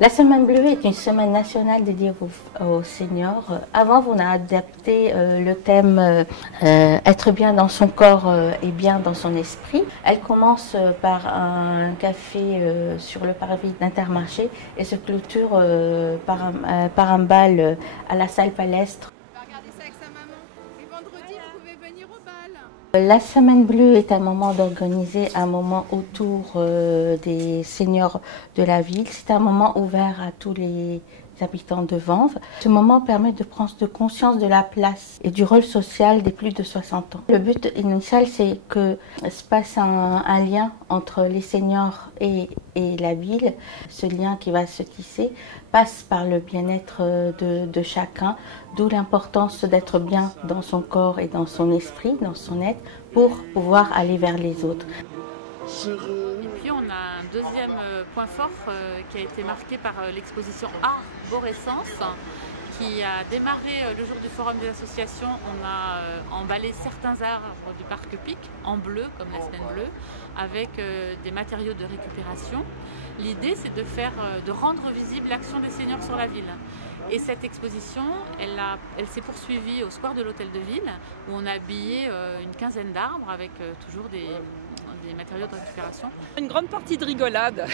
La Semaine Bleue est une semaine nationale dédiée aux seniors. Avant, on a adapté le thème être bien dans son corps et bien dans son esprit. Elle commence par un café sur le parvis d'Intermarché et se clôture par un bal à la salle Palestre. La Semaine Bleue est un moment d'organiser un moment autour des seniors de la ville. C'est un moment ouvert à tous les habitants de Vanves. Ce moment permet de prendre conscience de la place et du rôle social des plus de 60 ans. Le but initial, c'est que se passe un lien entre les seniors et la ville. Ce lien qui va se tisser passe par le bien-être de chacun, d'où l'importance d'être bien dans son corps et dans son esprit, dans son être, pour pouvoir aller vers les autres. Et puis on a un deuxième point fort qui a été marqué par l'exposition Arborescence qui a démarré le jour du forum des associations. On a emballé certains arbres du parc Pic en bleu, comme la Semaine Bleue, avec des matériaux de récupération. L'idée, c'est de rendre visible l'action des seniors sur la ville. Et cette exposition, elle s'est poursuivie au square de l'Hôtel de Ville, où on a habillé une quinzaine d'arbres avec toujours des matériaux de récupération. Une grande partie de rigolade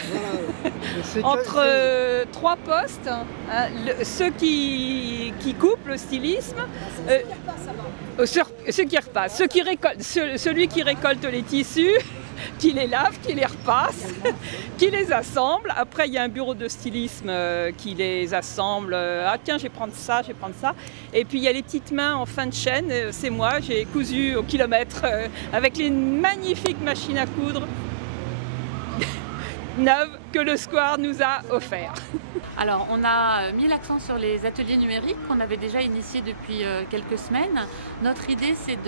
entre trois postes, hein, ceux qui coupent le stylisme, ceux qui repassent, celui qui récolte les tissus, qui les lave, qui les repasse, qui les assemble. Après, il y a un bureau de stylisme qui les assemble. Ah tiens, je vais prendre ça, je vais prendre ça. Et puis, il y a les petites mains en fin de chaîne. C'est moi, j'ai cousu au kilomètre avec les magnifiques machines à coudre neuves que le Square nous a offert. Alors, on a mis l'accent sur les ateliers numériques qu'on avait déjà initiés depuis quelques semaines. Notre idée, c'est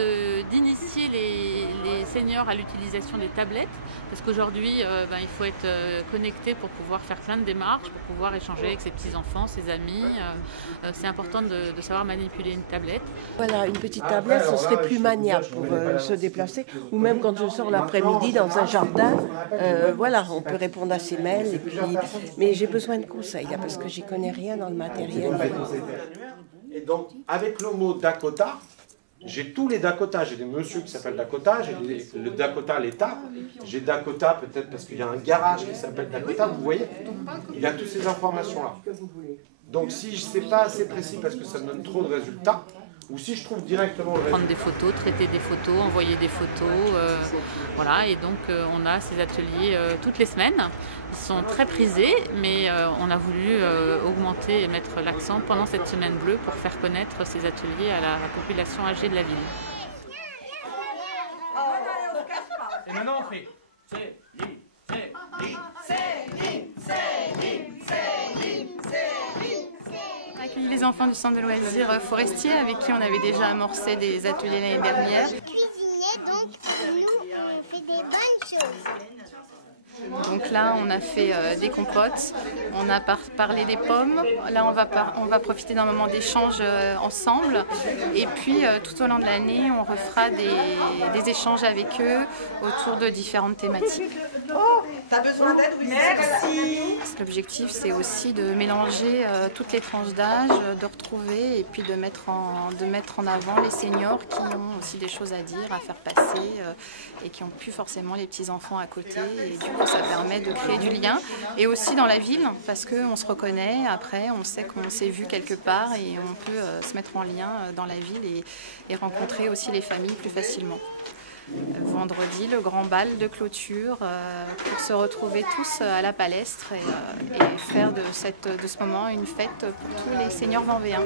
d'initier les seniors à l'utilisation des tablettes, parce qu'aujourd'hui, il faut être connecté pour pouvoir faire plein de démarches, pour pouvoir échanger avec ses petits-enfants, ses amis. C'est important de savoir manipuler une tablette. Voilà, une petite tablette, ce serait plus maniable pour se déplacer, ou même quand je sors l'après-midi dans un jardin, voilà, on peut répondre à ses mails. Et puis, mais j'ai besoin de conseils, là, parce que j'y connais rien dans le matériel. Et donc, avec le mot Dakota, j'ai tous les Dakota. J'ai des messieurs qui s'appellent Dakota, j'ai le Dakota l'État, j'ai Dakota peut-être parce qu'il y a un garage qui s'appelle Dakota, vous voyez. Il y a toutes ces informations-là. Donc si je ne sais pas assez précis parce que ça me donne trop de résultats, ou si je trouve directement le prendre des photos, traiter des photos, envoyer des photos, voilà. Et donc on a ces ateliers toutes les semaines. Ils sont très prisés, mais on a voulu augmenter et mettre l'accent pendant cette Semaine Bleue pour faire connaître ces ateliers à la population âgée de la ville. Et maintenant on fait les enfants du centre de loisirs Forestier avec qui on avait déjà amorcé des ateliers l'année dernière. Cuisinier, donc nous on fait des bonnes choses. Donc là on a fait des compotes, on a parlé des pommes, là on va profiter d'un moment d'échange ensemble et puis tout au long de l'année on refera des échanges avec eux autour de différentes thématiques. Oh, t'as besoin d'aide? Oui, merci. L'objectif c'est aussi de mélanger toutes les tranches d'âge, de retrouver et puis de mettre en avant les seniors qui ont aussi des choses à dire, à faire passer et qui n'ont plus forcément les petits-enfants à côté. Et du coup ça permet de créer du lien et aussi dans la ville parce qu'on se reconnaît, après on sait qu'on s'est vu quelque part et on peut se mettre en lien dans la ville et rencontrer aussi les familles plus facilement. Vendredi, le grand bal de clôture pour se retrouver tous à la Palestre et faire de ce moment une fête pour tous les seniors vanvéens.